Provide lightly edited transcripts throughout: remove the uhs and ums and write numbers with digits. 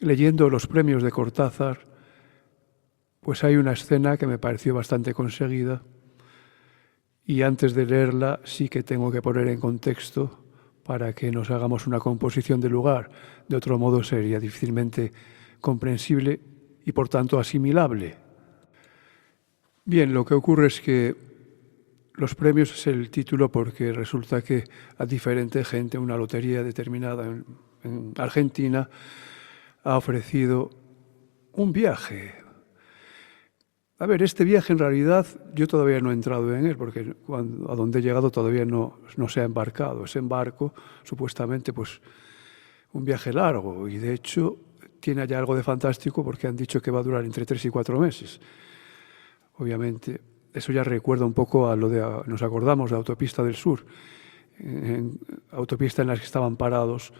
leyendo los premios de Cortázar, pues hay una escena que me pareció bastante conseguida y antes de leerla sí que tengo que poner en contexto para que nos hagamos una composición del lugar. De otro modo sería difícilmente comprensible y por tanto asimilable. Bien, lo que ocurre es que los premios es el título porque resulta que a diferente gente una lotería determinada en Argentina ha ofrecido un viaje. A ver, este viaje en realidad yo todavía no he entrado en él porque a donde he llegado todavía no se ha embarcado. Ese embarco, supuestamente, pues un viaje largo y de hecho tiene ya algo de fantástico porque han dicho que va a durar entre 3 y 4 meses. Obviamente, eso ya recuerda un poco a lo de, nos acordamos de Autopista del Sur, autopista en la que estaban parados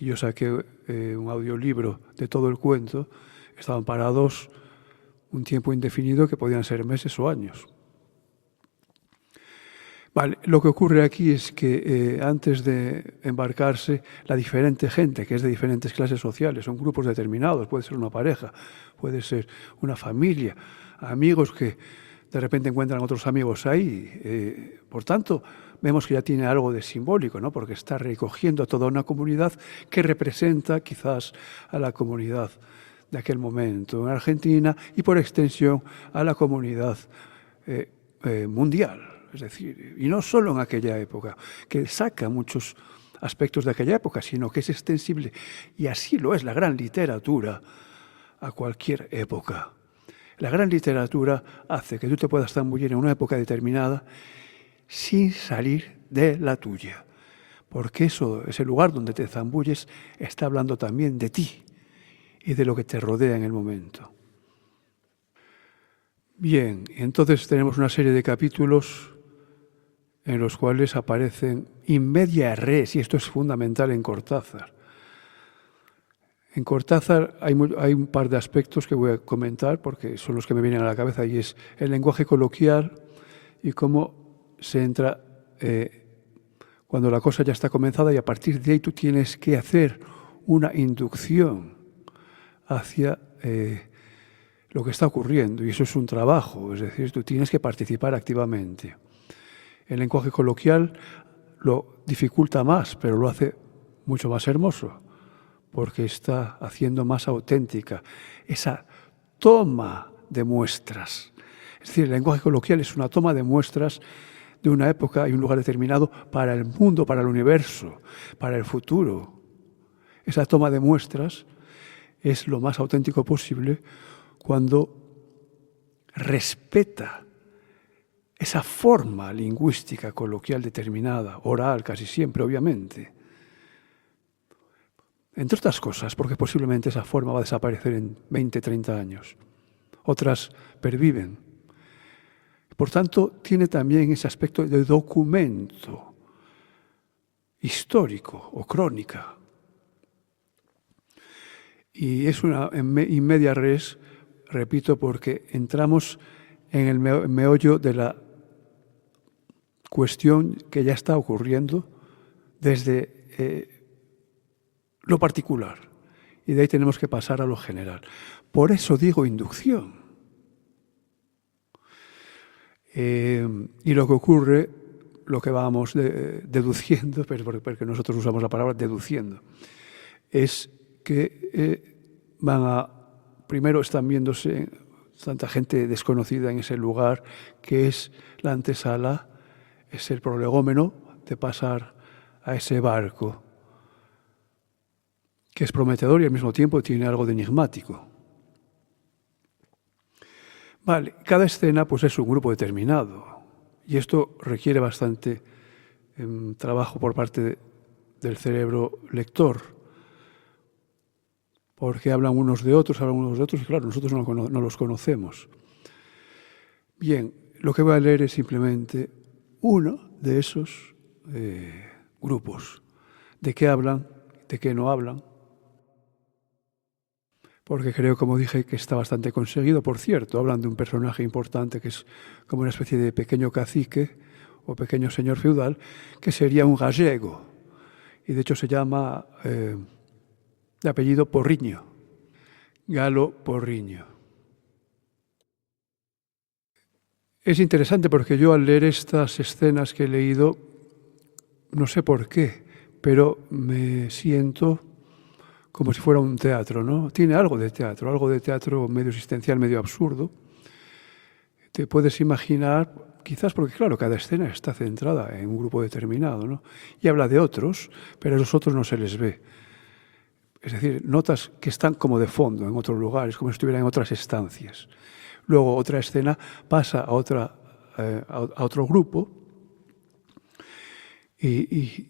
y yo saqué un audiolibro de todo el cuento, estaban parados un tiempo indefinido que podían ser meses o años. Vale, lo que ocurre aquí es que antes de embarcarse, la diferente gente, que es de diferentes clases sociales, son grupos determinados, puede ser una pareja, puede ser una familia, amigos que de repente encuentran otros amigos ahí. Por tanto, vemos que ya tiene algo de simbólico, ¿no? Porque está recogiendo a toda una comunidad que representa quizás a la comunidad de aquel momento en Argentina y por extensión a la comunidad mundial. Es decir, y no solo en aquella época, que saca muchos aspectos de aquella época, sino que es extensible, y así lo es la gran literatura, a cualquier época. La gran literatura hace que tú te puedas zambullir en una época determinada sin salir de la tuya, porque ese lugar donde te zambulles está hablando también de ti y de lo que te rodea en el momento. Bien, entonces tenemos una serie de capítulos en los cuales aparecen in media res, y esto es fundamental en Cortázar. En Cortázar hay un par de aspectos que voy a comentar porque son los que me vienen a la cabeza y es el lenguaje coloquial y cómo se entra cuando la cosa ya está comenzada y a partir de ahí tú tienes que hacer una inducción hacia lo que está ocurriendo y eso es un trabajo, es decir, tú tienes que participar activamente. El lenguaje coloquial lo dificulta más, pero lo hace mucho más hermoso, porque está haciendo más auténtica esa toma de muestras. Es decir, el lenguaje coloquial es una toma de muestras de una época y un lugar determinado para el mundo, para el universo, para el futuro. Esa toma de muestras es lo más auténtico posible cuando respeta esa forma lingüística coloquial determinada, oral casi siempre, obviamente. Entre otras cosas, porque posiblemente esa forma va a desaparecer en 20, 30 años. Otras perviven. Por tanto, tiene también ese aspecto de documento histórico o crónica. Y es una in media res, repito, porque entramos en el meollo de la cuestión que ya está ocurriendo desde lo particular. Y de ahí tenemos que pasar a lo general. Por eso digo inducción. Y lo que ocurre, lo que vamos deduciendo, porque nosotros usamos la palabra deduciendo, es que primero están viéndose tanta gente desconocida en ese lugar, que es la antesala, es el prolegómeno de pasar a ese barco, que es prometedor y al mismo tiempo tiene algo de enigmático. Vale, cada escena pues es un grupo determinado y esto requiere bastante trabajo por parte del cerebro lector, porque hablan unos de otros y claro, nosotros no los conocemos. Bien, lo que voy a leer es simplemente uno de esos grupos. ¿De qué hablan? ¿De qué no hablan? Porque creo, como dije, que está bastante conseguido. Por cierto, hablan de un personaje importante que es como una especie de pequeño cacique o pequeño señor feudal, que sería un gallego. Y de hecho se llama de apellido Porriño. Galo Porriño. Es interesante porque yo al leer estas escenas que he leído, no sé por qué, pero me siento como si fuera un teatro, ¿no? Tiene algo de teatro medio existencial, medio absurdo. Te puedes imaginar, quizás porque, claro, cada escena está centrada en un grupo determinado, ¿no? Y habla de otros, pero a los otros no se les ve. Es decir, notas que están como de fondo en otros lugares, como si estuvieran en otras estancias. Luego otra escena pasa a otro grupo y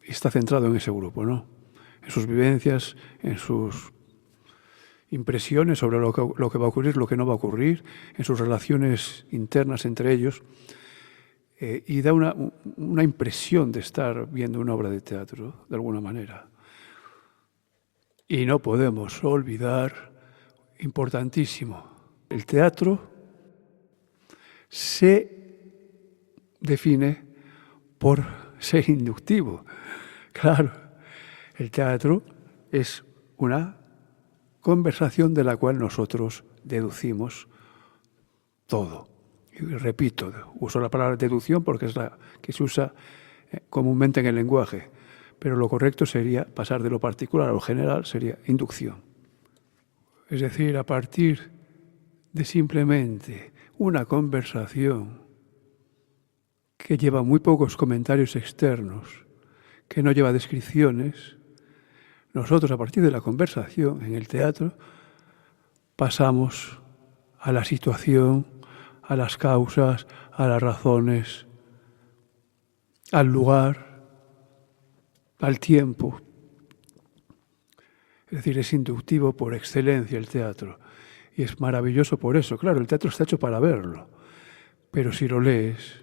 está centrado en ese grupo, ¿no? En sus vivencias, en sus impresiones sobre lo que va a ocurrir, lo que no va a ocurrir, en sus relaciones internas entre ellos, y da una impresión de estar viendo una obra de teatro, de alguna manera. Y no podemos olvidar, importantísimo, el teatro se define por ser inductivo. Claro, el teatro es una conversación de la cual nosotros deducimos todo. Y repito, uso la palabra deducción porque es la que se usa comúnmente en el lenguaje, pero lo correcto sería pasar de lo particular a lo general, sería inducción. Es decir, a partir de simplemente una conversación que lleva muy pocos comentarios externos, que no lleva descripciones, nosotros a partir de la conversación en el teatro pasamos a la situación, a las causas, a las razones, al lugar, al tiempo. Es decir, es inductivo por excelencia el teatro. Y es maravilloso por eso. Claro, el teatro está hecho para verlo. Pero si lo lees,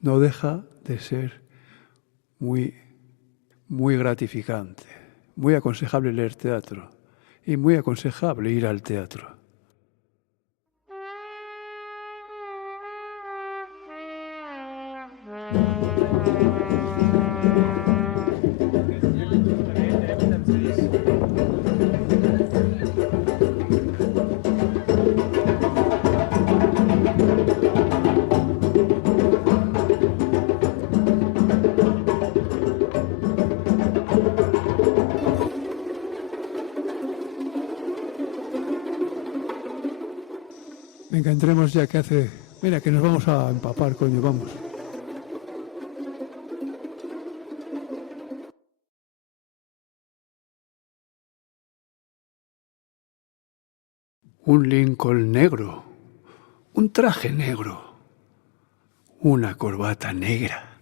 no deja de ser muy, muy gratificante. Muy aconsejable leer teatro. Y muy aconsejable ir al teatro. Venga, entremos ya que hace... Mira, que nos vamos a empapar, coño, vamos. Un Lincoln negro, un traje negro, una corbata negra.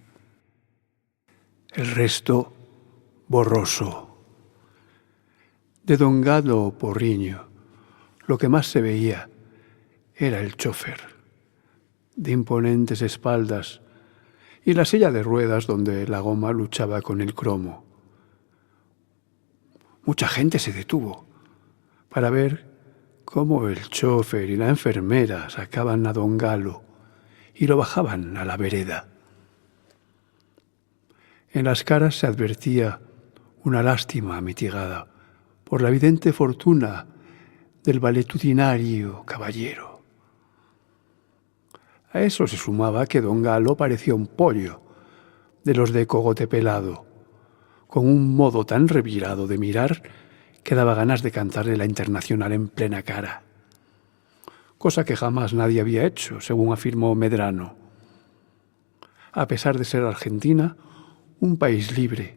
El resto borroso. De don Galo Porriño, lo que más se veía era el chofer, de imponentes espaldas, y la silla de ruedas donde la goma luchaba con el cromo. Mucha gente se detuvo para ver cómo el chofer y la enfermera sacaban a don Galo y lo bajaban a la vereda. En las caras se advertía una lástima mitigada por la evidente fortuna del valetudinario caballero. A eso se sumaba que don Galo parecía un pollo de los de cogote pelado, con un modo tan revirado de mirar que daba ganas de cantarle la Internacional en plena cara. Cosa que jamás nadie había hecho, según afirmó Medrano. A pesar de ser Argentina, un país libre,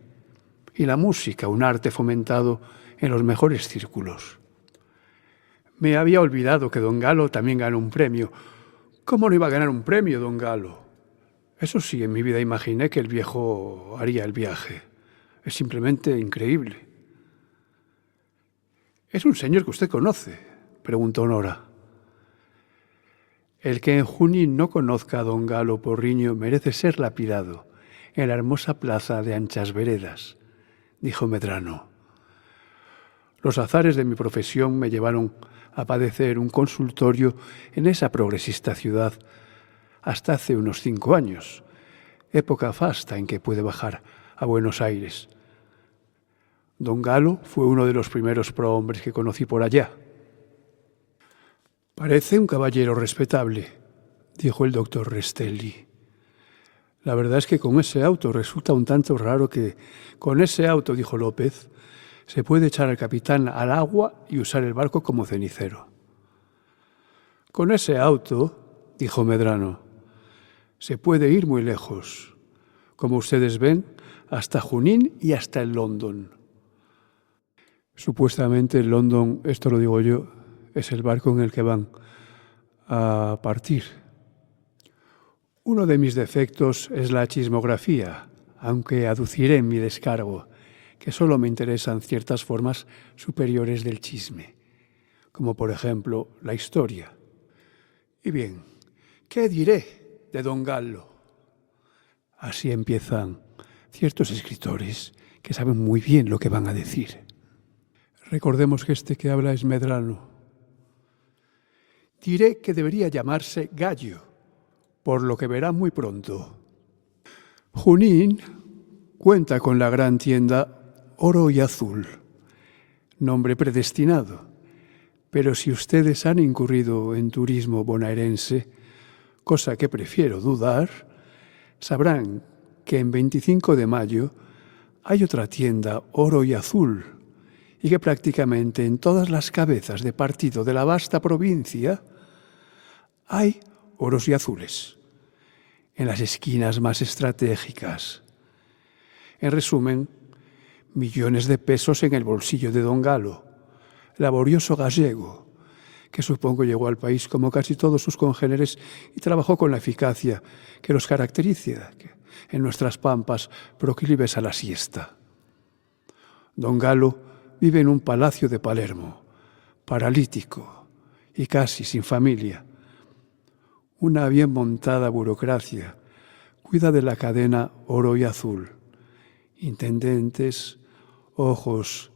y la música un arte fomentado en los mejores círculos. Me había olvidado que don Galo también ganó un premio. ¿Cómo no iba a ganar un premio, don Galo? Eso sí, en mi vida imaginé que el viejo haría el viaje. Es simplemente increíble. ¿Es un señor que usted conoce?, preguntó Nora. El que en Junín no conozca a don Galo Porriño merece ser lapidado en la hermosa plaza de Anchas Veredas, dijo Medrano. Los azares de mi profesión me llevaron a padecer un consultorio en esa progresista ciudad hasta hace unos 5 años, época fasta en que pude bajar a Buenos Aires. Don Galo fue uno de los primeros prohombres que conocí por allá. «Parece un caballero respetable», dijo el doctor Restelli. «La verdad es que con ese auto resulta un tanto raro que... Con ese auto», dijo López, «se puede echar al capitán al agua y usar el barco como cenicero». «Con ese auto», dijo Medrano, «se puede ir muy lejos. Como ustedes ven, hasta Junín y hasta el London». Supuestamente el London, esto lo digo yo, es el barco en el que van a partir. Uno de mis defectos es la chismografía, aunque aduciré en mi descargo que solo me interesan ciertas formas superiores del chisme, como por ejemplo la historia. Y bien, ¿qué diré de Don Galo? Así empiezan ciertos escritores que saben muy bien lo que van a decir. Recordemos que este que habla es Medrano. Diré que debería llamarse Gallo, por lo que verá muy pronto. Junín cuenta con la gran tienda Oro y Azul, nombre predestinado, pero si ustedes han incurrido en turismo bonaerense, cosa que prefiero dudar, sabrán que en 25 de mayo hay otra tienda Oro y Azul, y que prácticamente en todas las cabezas de partido de la vasta provincia hay oros y azules, en las esquinas más estratégicas. En resumen, millones de pesos en el bolsillo de Don Galo, laborioso gallego, que supongo llegó al país como casi todos sus congéneres y trabajó con la eficacia que los caracteriza en nuestras pampas proclives a la siesta. Don Galo vive en un palacio de Palermo, paralítico y casi sin familia. Una bien montada burocracia cuida de la cadena Oro y Azul. Intendentes, ojos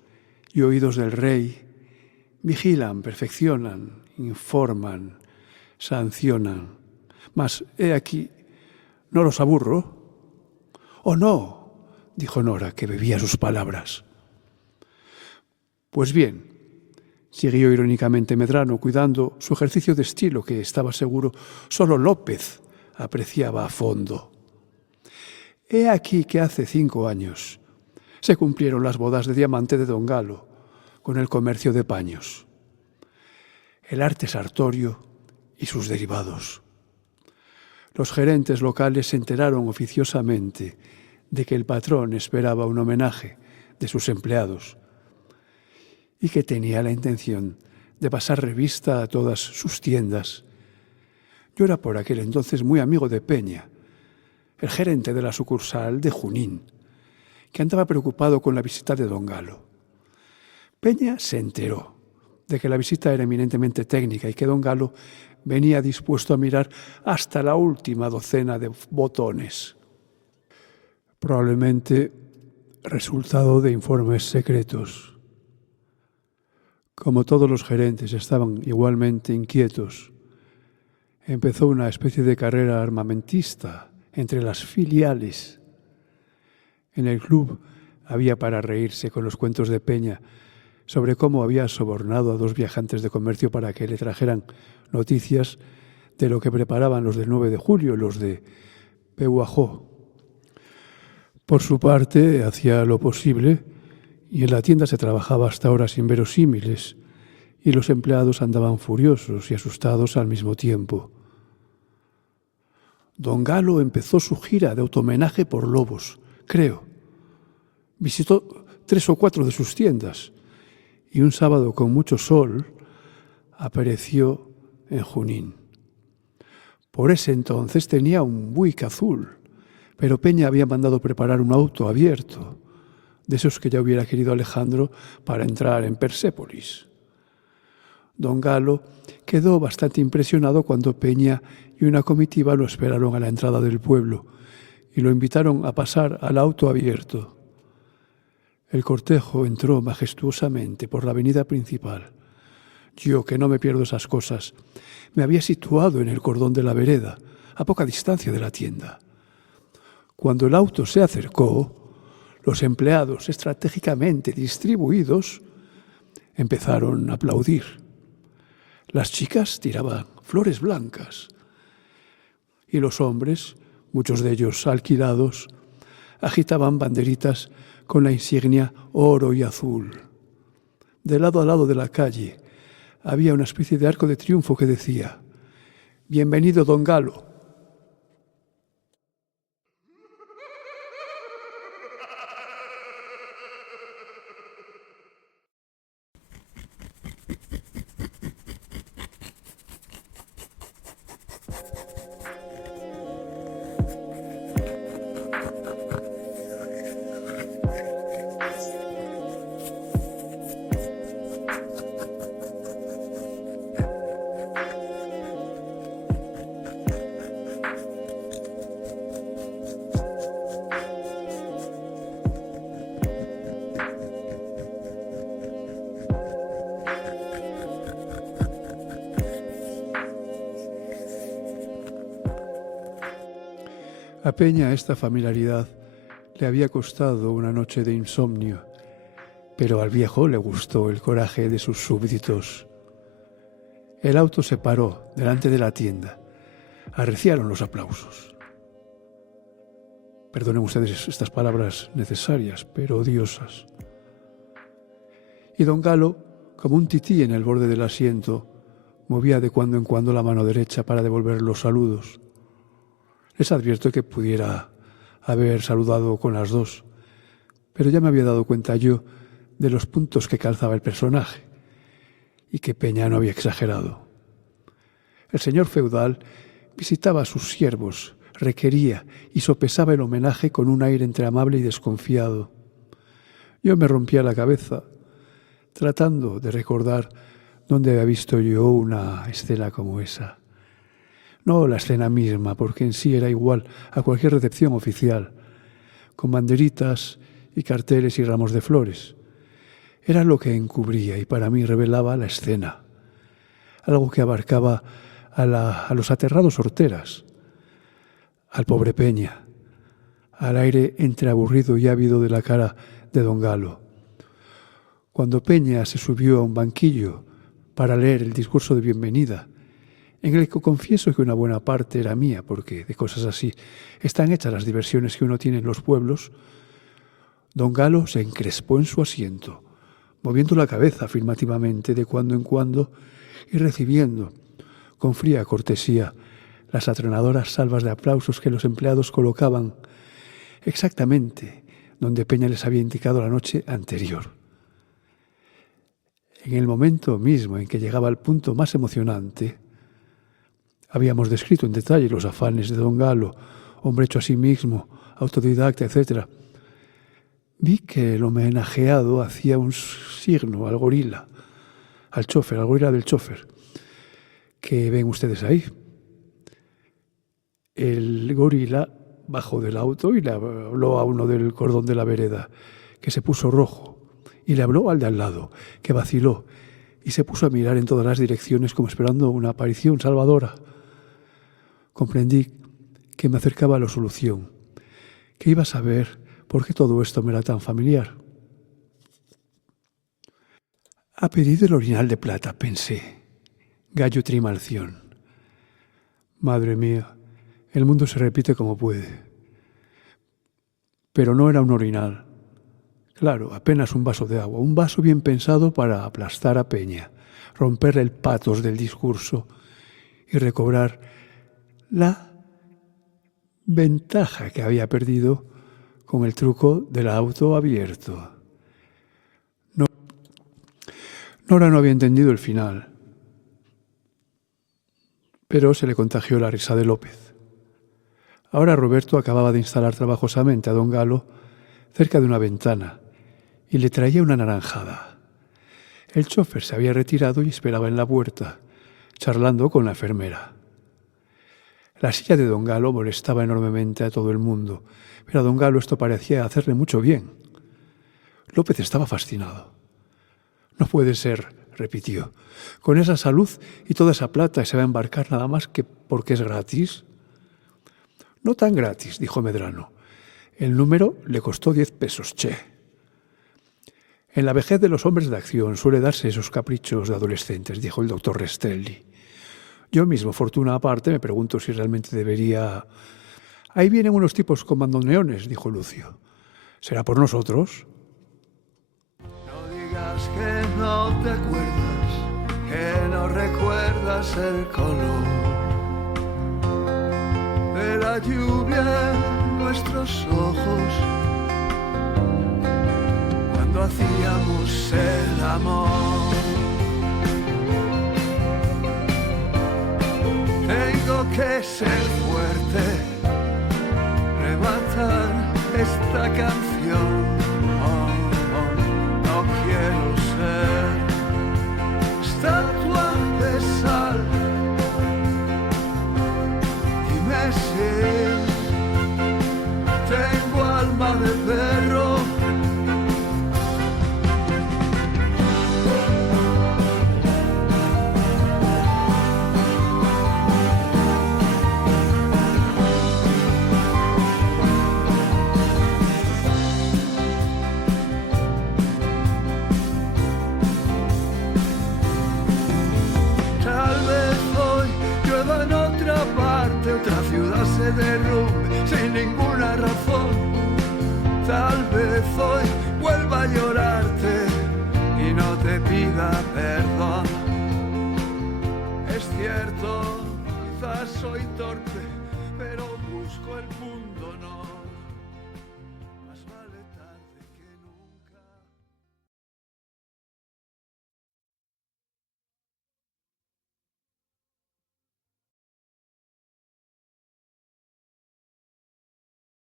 y oídos del rey vigilan, perfeccionan, informan, sancionan. Mas, he aquí, ¿no los aburro? «Oh, no», dijo Nora, que bebía sus palabras. «Pues bien», siguió irónicamente Medrano, cuidando su ejercicio de estilo que, estaba seguro, solo López apreciaba a fondo. «He aquí que hace 5 años se cumplieron las bodas de diamante de Don Galo con el comercio de paños, el arte sartorio y sus derivados. Los gerentes locales se enteraron oficiosamente de que el patrón esperaba un homenaje de sus empleados y que tenía la intención de pasar revista a todas sus tiendas. Yo era por aquel entonces muy amigo de Peña, el gerente de la sucursal de Junín, que andaba preocupado con la visita de Don Galo. Peña se enteró de que la visita era eminentemente técnica y que Don Galo venía dispuesto a mirar hasta la última docena de botones. Probablemente resultado de informes secretos. Como todos los gerentes estaban igualmente inquietos, empezó una especie de carrera armamentista entre las filiales. En el club había para reírse con los cuentos de Peña sobre cómo había sobornado a 2 viajantes de comercio para que le trajeran noticias de lo que preparaban los del 9 de julio, los de Pehuajó. Por su parte, hacía lo posible y en la tienda se trabajaba hasta horas inverosímiles y los empleados andaban furiosos y asustados al mismo tiempo. Don Galo empezó su gira de autohomenaje por Lobos, creo. Visitó 3 o 4 de sus tiendas y un sábado con mucho sol apareció en Junín. Por ese entonces tenía un Buick azul, pero Peña había mandado preparar un auto abierto, de esos que ya hubiera querido Alejandro para entrar en Persépolis. Don Galo quedó bastante impresionado cuando Peña y una comitiva lo esperaron a la entrada del pueblo y lo invitaron a pasar al auto abierto. El cortejo entró majestuosamente por la avenida principal. Yo, que no me pierdo esas cosas, me había situado en el cordón de la vereda, a poca distancia de la tienda. Cuando el auto se acercó, Los empleados, estratégicamente distribuidos, empezaron a aplaudir. Las chicas tiraban flores blancas y los hombres, muchos de ellos alquilados, agitaban banderitas con la insignia oro y azul. De lado a lado de la calle había una especie de arco de triunfo que decía: «Bienvenido, don Galo». A Peña esta familiaridad le había costado una noche de insomnio, pero al viejo le gustó el coraje de sus súbditos. El auto se paró delante de la tienda. Arreciaron los aplausos. Perdonen ustedes estas palabras necesarias, pero odiosas. Y don Galo, como un tití en el borde del asiento, movía de cuando en cuando la mano derecha para devolver los saludos. Les advierto que pudiera haber saludado con las dos, pero ya me había dado cuenta yo de los puntos que calzaba el personaje y que Peña no había exagerado. El señor feudal visitaba a sus siervos, requería y sopesaba el homenaje con un aire entre amable y desconfiado. Yo me rompía la cabeza tratando de recordar dónde había visto yo una escena como esa. No la escena misma, porque en sí era igual a cualquier recepción oficial, con banderitas y carteles y ramos de flores. Era lo que encubría y para mí revelaba la escena, algo que abarcaba a los aterrados horteras, al pobre Peña, al aire entre aburrido y ávido de la cara de don Galo. Cuando Peña se subió a un banquillo para leer el discurso de bienvenida, en el que confieso que una buena parte era mía, porque de cosas así están hechas las diversiones que uno tiene en los pueblos, don Galo se encrespó en su asiento, moviendo la cabeza afirmativamente de cuando en cuando y recibiendo, con fría cortesía, las atronadoras salvas de aplausos que los empleados colocaban exactamente donde Peña les había indicado la noche anterior. En el momento mismo en que llegaba al punto más emocionante, habíamos descrito en detalle los afanes de don Galo, hombre hecho a sí mismo, autodidacta, etc. Vi que el homenajeado hacía un signo al gorila, al gorila del chofer, que ven ustedes ahí. El gorila bajó del auto y le habló a uno del cordón de la vereda, que se puso rojo, y le habló al de al lado, que vaciló, y se puso a mirar en todas las direcciones como esperando una aparición salvadora. Comprendí que me acercaba a la solución, que iba a saber por qué todo esto me era tan familiar. A pedir el orinal de plata, pensé. Gallo Trimalción. Madre mía, el mundo se repite como puede. Pero no era un orinal. Claro, apenas un vaso de agua, un vaso bien pensado para aplastar a Peña, romperle el patos del discurso y recobrar la ventaja que había perdido con el truco del auto abierto. Nora no había entendido el final, pero se le contagió la risa de López. Ahora Roberto acababa de instalar trabajosamente a don Galo cerca de una ventana y le traía una naranjada. El chofer se había retirado y esperaba en la puerta, charlando con la enfermera. La silla de don Galo molestaba enormemente a todo el mundo, pero a don Galo esto parecía hacerle mucho bien. López estaba fascinado. «No puede ser», repitió. «Con esa salud y toda esa plata se va a embarcar nada más que porque es gratis». «No tan gratis», dijo Medrano. El número le costó 10 pesos, che. En la vejez de los hombres de acción suele darse esos caprichos de adolescentes, dijo el doctor Restelli. Yo mismo, fortuna aparte, me pregunto si realmente debería... Ahí vienen unos tipos con bandoneones, dijo Lucio. ¿Será por nosotros? No digas que no te acuerdas, que no recuerdas el color de la lluvia en nuestros ojos cuando hacíamos el amor. Tengo que ser fuerte, rematar esta canción. Oh, oh, no quiero ser estatua de sal. Dime si tengo alma de perro. Otra ciudad se derrumbe sin ninguna razón. Tal vez hoy vuelva a llorarte y no te pida perdón. Es cierto, quizás soy torpe, pero busco el mundo